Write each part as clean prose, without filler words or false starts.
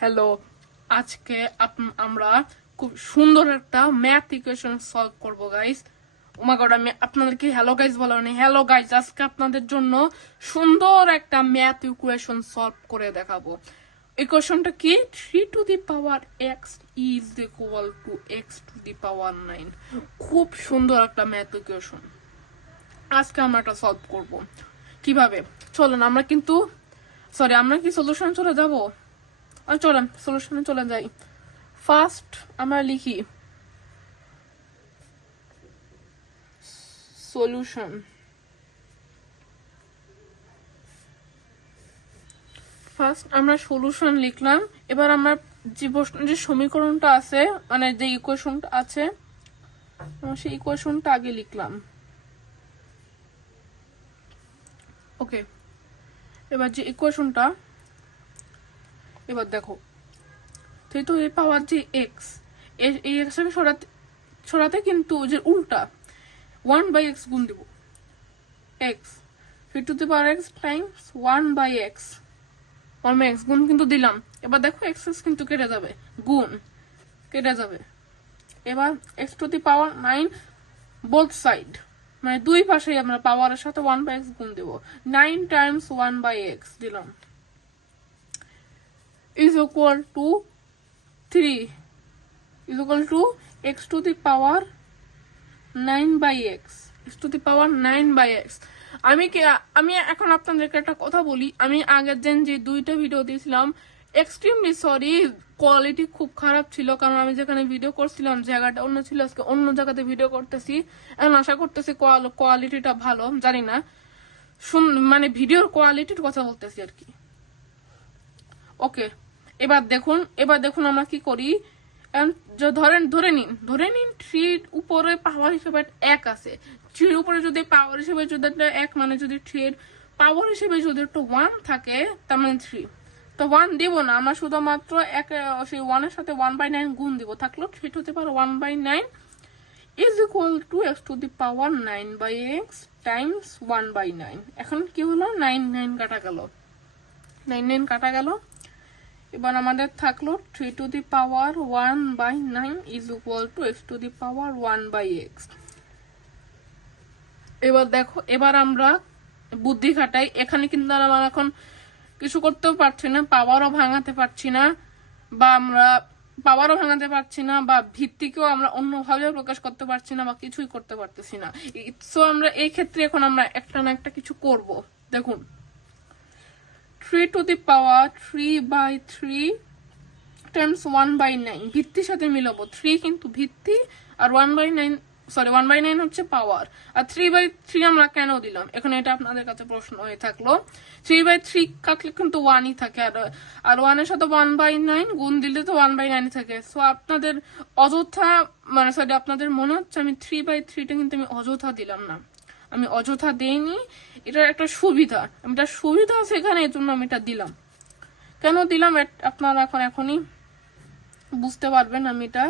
Hello, আজকে আমরা খুব সুন্দর একটা ম্যাথ ইকুয়েশন সলভ করব গাইস। ও মাই গড, আমি আপনাদেরকে হ্যালো গাইস বলা হয়নি। হ্যালো গাইস, আজকে আপনাদের জন্য সুন্দর একটা ম্যাথ ইকুয়েশন সলভ করে দেখাবো। ইকুয়েশনটা কি? 3 to the power x is equal to x to the power 9। খুব সুন্দর একটা ম্যাথ ইকুয়েশন। আজকে আমরা এটা সলভ করব কিভাবে। চলুন আমরা কি সলিউশন চলে যাবো। চলেন সলিউশনে চলে যাই। ফার্স্ট আমরা লিখি সলিউশন। ফার্স্ট আমরা সলিউশন লিখলাম। এবার আমরা যে সমীকরণটা আছে, মানে যে ইকুয়েশনটা আছে, সেই ইকুয়েশনটা আগে লিখলাম। ওকে, এবার যে ইকুয়েশনটা, এবার দেখো, যেহেতু এই পাওয়ার যে এক্স, এই এক্স এর সরাতে কিন্তু যে উল্টা 1/x গুণ দিব। X 3 to the power x Times 1/x, 1/x গুণ কিন্তু দিলাম। এবার দেখো এক্স কিন্তু কেটে যাবে, গুণ কেটে যাবে। এবার x to the power 9 both side, মানে দুই পাশেই আমরা পাওয়ারের সাথে 1/x গুণ দেব। 9 টাইমস 1/x দিলাম is equal to 3 is equal to x to the power 9/x, x to the power 9/x। আমি এখন আপনাদেরকে একটা কথা বলি। আমি আগের দিন যে দুইটা ভিডিও দিয়েছিলাম, এক্সট্রিমলি সরি, কোয়ালিটি খুব খারাপ ছিল, কারণ আমি যেখানে ভিডিও করছিলাম জায়গাটা অন্য ছিল, আজকে অন্য জায়গাতে ভিডিও করতেছি। এখন আশা করতেছি কোয়ালিটিটা ভালো, জানি না, মানে ভিডিওর কোয়ালিটির কথা বলতেছি আর কি। ওকে, এবার দেখুন আমরা কি করি। ধরে নিন 3 উপরে পাওয়ার হিসেবে 1 আছে। 3 উপরে যদি পাওয়ার হিসেবে যদি 1, মানে যদি 3 পাওয়ার হিসেবে যদি একটু 1 থাকে, তার মানে 3 তো 1 দিব না, আমরা শুধুমাত্র সেই 1 এর সাথে 1/9 গুণ দিব। থাকলো 3 to the power 1/9 is equal to x to the power 9/x times 1/9। এখন কি হলো, 9 কাটা গেল, 9 কাটা গেল। এবার আমাদের থাকলো 3 to the power 1/9 is equal to x to the power 1/x। এবার দেখো, এবার আমরা বুদ্ধি খাটাই। এখানে কিন্তু আমরা এখন কিছু করতেও পারছি না, পাওয়ারও ভাঙাতে পারছি না, বা ভিত্তিকেও আমরা অন্যভাবে প্রকাশ করতে পারছি না, বা কিছুই করতে পারতেছি না। সো আমরা এই ক্ষেত্রে এখন আমরা একটা না একটা কিছু করব। দেখুন, 3 টু দি পাওয়ার 3/3 টাইমস 1/9 ভিত্তির সাথে মিলাবো। 3 কিন্তু ভিত্তি, আর 1/9 হচ্ছে পাওয়ার। আর 3/3 আমরা কেন দিলাম, এখন এটা আপনাদের কাছে প্রশ্ন হয়ে থাকলো। 3/3 কাটলে কিন্তু 1ই থাকে, আর 1 এর সাথে 1/9 গুণ দিলে তো 1/9 থাকে। সো আপনাদের অযথা, মানে আপনাদের মনে হচ্ছে আমি 3/3টা কিন্তু আমি অযথা দিলাম না, আমি অযথা দেইনি। এটার একটা সুবিধা, এটা সুবিধা আছে এখানে, এই জন্য আমি এটা দিলাম। কেন দিলাম আপনারা এখনই বুঝতে পারবেন আমি এটা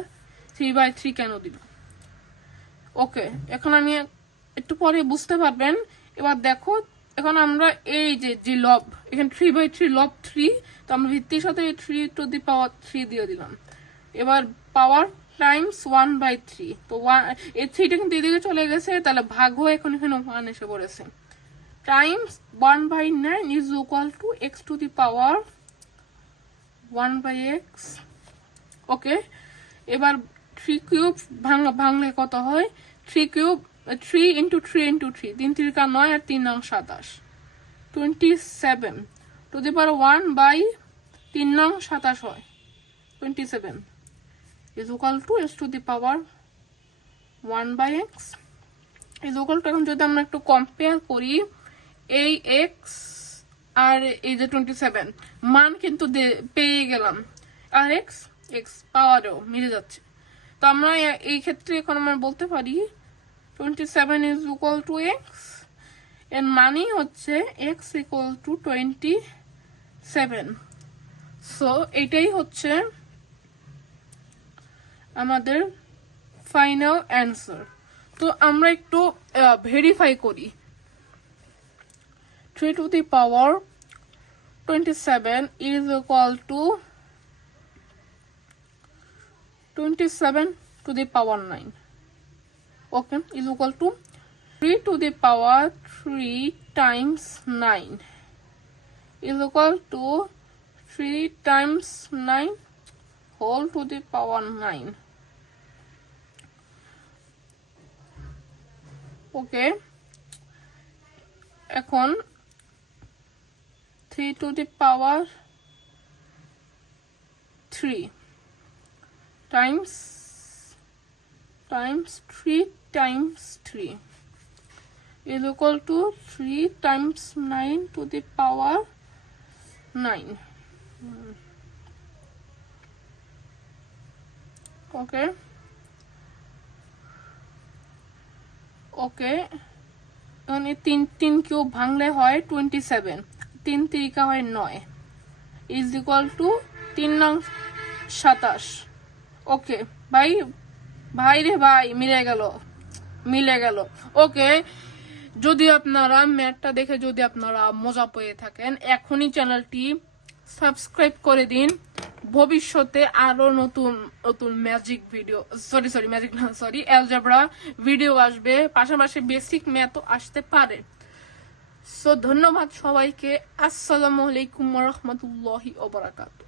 3/3 কেন দিলাম। ওকে, এখন আমি একটু পরে বুঝতে পারবেন। এবার দেখো, এখন আমরা এই যে লব, এখানে 3/3 লব 3, তো আমরা ভিত্তির সাথে 3 টু দি পাওয়ার 3 দিয়ে দিলাম। এবার পাওয়ার টাইমস 1/3, তো এই 3টা কিন্তু এদিকে চলে গেছে, তাহলে ভাগ হয়ে এখন এখানে 1 এসে পড়েছে। Times 1/9 is equal to x to the power 1/x। Okay, এবার 3 কিউব ভাঙলে কত হয়, 3 কিউব 3 ইন্টু 3 ইন্টু 3, 3 3 9 আর 3 9 27, 27 টু দি পাওয়ার 1/3 9 27 হয় 27 is equal to x to the power 1/x is equal to, এখন যদি আমরা একটু কম্পেয়ার করি, এই x আর এই যে 27 মান কিন্তু পেয়ে গেলাম, আর x পাওয়ারও মিলে যাচ্ছে। তো আমরা এই ক্ষেত্রে এখন আমরা বলতে পারি 27 is equal to x, এর মানই হচ্ছে x equal to 27। সো এটাই হচ্ছে আমাদের ফাইনাল অ্যান্সার। তো আমরা একটু ভেরিফাই করি। 3 to the power 27 is equal to 27 to the power 9. Okay, is equal to 3 to the power 3 times 9 is equal to 3 times 9 whole to the power 9. Okay, এখন 3 to the power 3 times 3 times 3 is equal to 3 times 9 to the power 9. Okay. Okay. এখন এই 3 cube ভাঙলে হয় 27, 3 তিরিকা হয় 9 is equal to 3 নং 27. ওকে ভাই, ভাই রে ভাই, মিলে গেল। ওকে, যদি আপনারা ম্যাথটা দেখে যদি আপনারা মজা পেয়ে থাকেন, এখনই চ্যানেলটি সাবস্ক্রাইব করে দিন। ভবিষ্যতে আরো নতুন নতুন magic video, sorry algebra video আসবে, পাশাপাশি বেসিক ম্যাথও আসতে পারে। সো ধন্যবাদ সবাইকে। আসসালামু আলাইকুম ওয়া রাহমাতুল্লাহি ওয়া বারাকাতুহু।